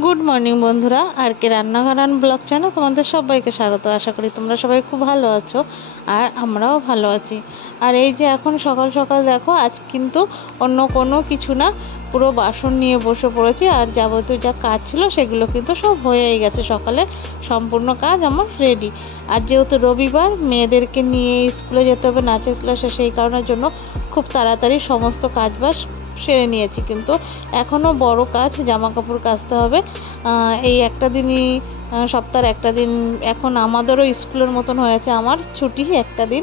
Good morning बंधुरा और के रान्नाघर एंड ब्लग चैनल तुम्हारे सबाइके स्वागत। आशा करी तुम्हारा सबाई खूब भालो आछो और आमराओ भालो आछि। और এই যে এখন সকাল সকাল দেখো আজ কিন্তু অন্য কোনো কিছু না, পুরো বাসন নিয়ে বসে পড়েছি। আর যাবতীয় যা কাজ ছিল সেগুলো কিন্তু সব হয়েই গেছে, সকালে সম্পূর্ণ কাজ আমার রেডি। আর যেহেতু রবিবার মেয়েদেরকে নিয়ে স্কুলে যেতে হবে নাচের ক্লাসে, সেই কারণের জন্য খুব তাড়াতাড়ি সমস্ত কাজবাজ সেরে নিয়েছি। কিন্তু এখনও বড় কাজ, জামা কাপড় কাচতে হবে। এই একটা দিনই, সপ্তাহের একটা দিন এখন আমাদেরও স্কুলের মতন হয়েছে, আমার ছুটি একটা দিন,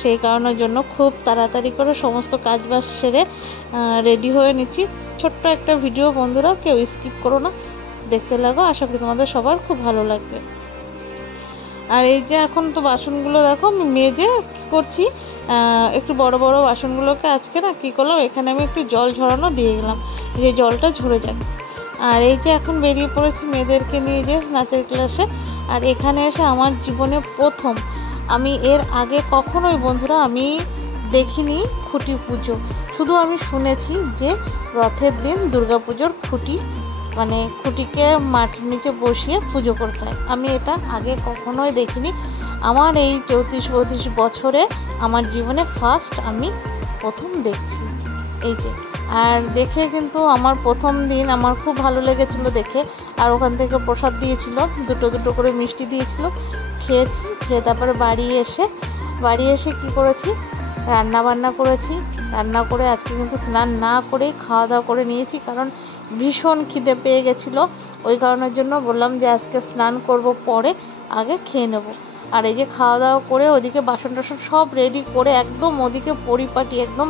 সেই কারণের জন্য খুব তাড়াতাড়ি করে সমস্ত কাজবাজ সেরে রেডি হয়ে নিচ্ছি। ছোট্ট একটা ভিডিও বন্ধুরা, কেউ স্কিপ করো না, দেখতে লাগো। আশা করি তোমাদের সবার খুব ভালো লাগবে। আর এই যে এখন তো বাসনগুলো দেখো আমি মেজে করছি, একটু বড় বড় বাসনগুলোকে আজকে না কী করলাম, এখানে আমি একটু জল ঝরানো দিয়ে গেলাম, যে জলটা ঝরে যাক। আর এই যে এখন বেরিয়ে পড়েছি মেয়েদেরকে নিয়ে যে নাচের ক্লাসে। আর এখানে এসে আমার জীবনে প্রথম, আমি এর আগে কখনোই বন্ধুরা আমি দেখিনি খুঁটি পুজো। শুধু আমি শুনেছি যে রথের দিন দুর্গাপুজোর খুঁটি, মানে খুঁটিকে মাটির নিচে বসিয়ে পুজো করতে হয়। আমি এটা আগে কখনোই দেখিনি। আমার এই 34-35 বছরে আমার জীবনে ফার্স্ট আমি প্রথম দেখছি এই যে। আর দেখে কিন্তু আমার প্রথম দিন আমার খুব ভালো লেগেছিলো দেখে। আর ওখান থেকে প্রসাদ দিয়েছিল, দুটো দুটো করে মিষ্টি দিয়েছিল, খেয়েছি। খেয়ে তারপরে বাড়ি এসে কি করেছি, রান্না বান্না করেছি। রান্না করে আজকে কিন্তু স্নান না করেই খাওয়া দাওয়া করে নিয়েছি, কারণ ভীষণ খিদে পেয়ে গেছিলো। ওই কারণের জন্য বললাম যে আজকে স্নান করব, পরে আগে খেয়ে নেব। আর এই যে খাওয়া দাওয়া করে ওদিকে বাসন টাসন সব রেডি করে একদম ওদিকে পরিপাটি একদম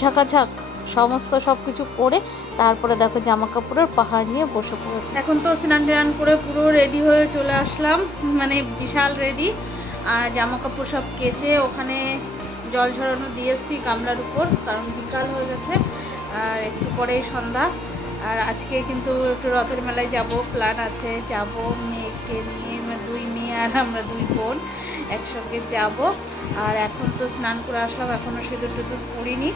ঝাঁকাঝাঁক সমস্ত সব কিছু করে তারপরে দেখো জামা কাপড়ের পাহাড় নিয়ে বসে পড়েছে। এখন তো স্নান টান করে পুরো রেডি হয়ে চলে আসলাম, মানে বিশাল রেডি। আর জামা কাপড় সব কেচে ওখানে জল ঝরানো দিয়েছি গামলার উপর, কারণ বিকাল হয়ে গেছে আর একটু পরেই সন্ধ্যা। আর আজকে কিন্তু একটু রথের মেলায় যাব, প্ল্যান আছে, যাব মেয়েকে নিয়ে, দুই মেয়ে আর আমরা দুই বোন একসঙ্গে যাব। আর এখন তো স্নান করে আসলাম, এখনও সিঁদুর টিঁদুর পরিনি,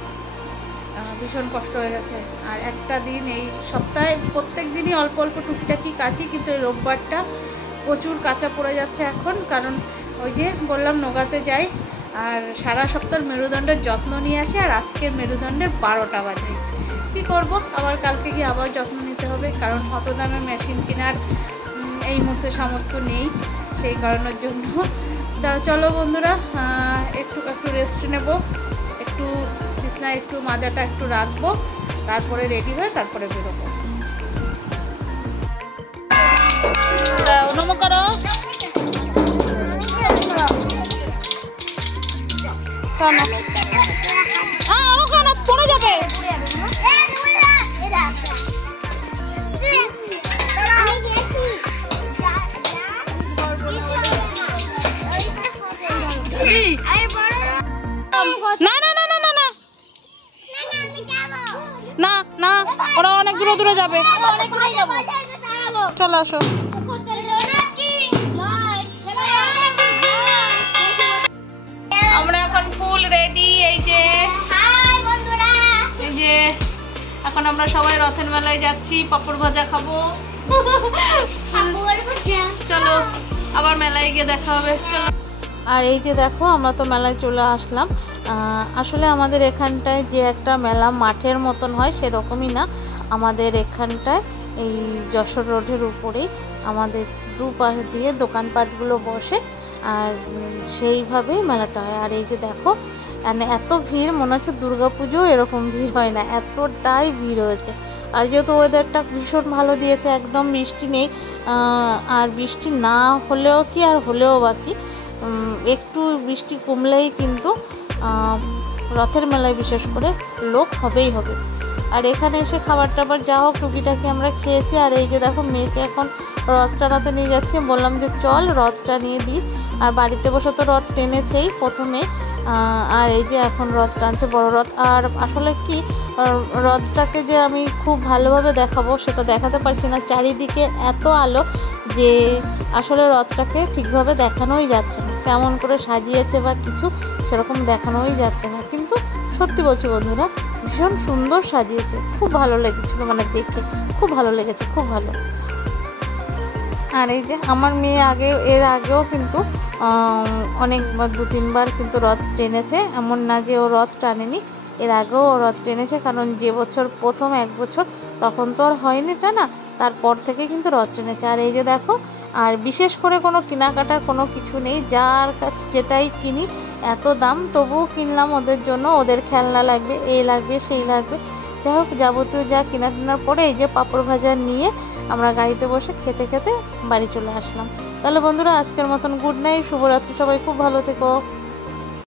ভীষণ কষ্ট হয়ে গেছে। আর একটা দিন এই সপ্তাহে প্রত্যেক দিনই অল্প অল্প টুকিটাকি কাচি, কিন্তু এই রোববারটা প্রচুর কাঁচা পড়ে যাচ্ছে এখন, কারণ ওই যে বললাম নৌকাতে যাই। আর সারা সপ্তাহের মেরুদণ্ডের যত্ন নিয়ে আছে, আর আজকের মেরুদণ্ডের 12টা বাজে। কী করবো, আবার কালকে গিয়ে আবার যত্ন নিতে হবে, কারণ অত দামের মেশিন কেনার এই মুহূর্তে সামর্থ্য নেই, সেই কারণের জন্য। তা চলো বন্ধুরা, একটু রেস্ট নেব, একটু বিছনায় একটু মাজাটা একটু রাখবো, তারপরে রেডি হয়ে তারপরে বেরোবো। নমো করো, পড়ে যাবে। না না, ওরা অনেক দূরে দূরে যাবে, চলে আসো। আমরা এখন ফুল রেডি। এই যে এখন আমরা সবাই রথের মেলায় যাচ্ছি, পাপড় ভাজা খাবো। চলো আবার মেলায় গিয়ে দেখা হবে, চলো। আর এই যে দেখো আমরা তো মেলায় চলে আসলাম। আসলে আমাদের এখানটায় যে একটা মেলা মাঠের মতন হয় সেরকমই না, আমাদের এখানটায় এই যশোর রোডের উপরেই আমাদের দুপাশ দিয়ে দোকানপাটগুলো বসে, আর সেইভাবেই মেলাটা হয়। আর এই যে দেখো মানে এত ভিড়, মনে হচ্ছে দুর্গাপুজো এরকম ভিড় হয় না, এতটাই ভিড় হয়েছে। আর যেহেতু ওয়েদারটা ভীষণ ভালো দিয়েছে, একদম বৃষ্টি নেই। আর বৃষ্টি না হলেও কি আর হলেও বাকি, একটু বৃষ্টি কমলেই কিন্তু রথের মেলায় বিশেষ করে লোক হবেই হবে। আর এখানে এসে খাবার টাবার যা হোক টুকিটাকি আমরা খেয়েছি। আর এই যে দেখো মেয়েকে এখন রথ টানাতে নিয়ে যাচ্ছি, বললাম যে চল রথটা নিয়ে দিই। আর বাড়িতে বসে তো রথ টেনেছেই প্রথমে, আর এই যে এখন রথ টানছে বড় রথ। আর আসলে কি রথটাকে যে আমি খুব ভালোভাবে দেখাবো সেটা দেখাতে পারছি না, চারিদিকে এত আলো যে আসলে রথটাকে ঠিকভাবে দেখানোই যাচ্ছে না, কেমন করে সাজিয়েছে বা কিছু সেরকম দেখানোই যাচ্ছে না। কিন্তু সত্যি বলছি বন্ধুরা, ভীষণ সুন্দর সাজিয়েছে, খুব ভালো লেগেছিল, মানে দেখে খুব ভালো লেগেছে, খুব ভালো। আর এই যে আমার মেয়ে এর আগেও কিন্তু অনেকবার 2-3 বার কিন্তু রথ টেনেছে, এমন না যে ও রথ টানেনি, এর আগেও ও রথ টেনেছে। কারণ যে বছর প্রথম 1 বছর তখন তো আর হয়নি টানা, তারপর থেকে কিন্তু রথ টেনেছে। আর এই যে দেখো, আর বিশেষ করে কোনো কেনাকাটার কোনো কিছু নেই, যার কাছে যেটাই কিনি এত দাম, তবুও কিনলাম ওদের জন্য, ওদের খেলনা লাগবে, এই লাগবে সেই লাগবে, যাই হোক যাবতীয় যা কেনা টেনার পরে এই যে পাঁপড় ভাজা নিয়ে আমরা গাড়িতে বসে খেতে খেতে বাড়ি চলে আসলাম। তাহলে বন্ধুরা আজকের মতন গুড নাইট, শুভরাত্রি, সবাই খুব ভালো থেকো।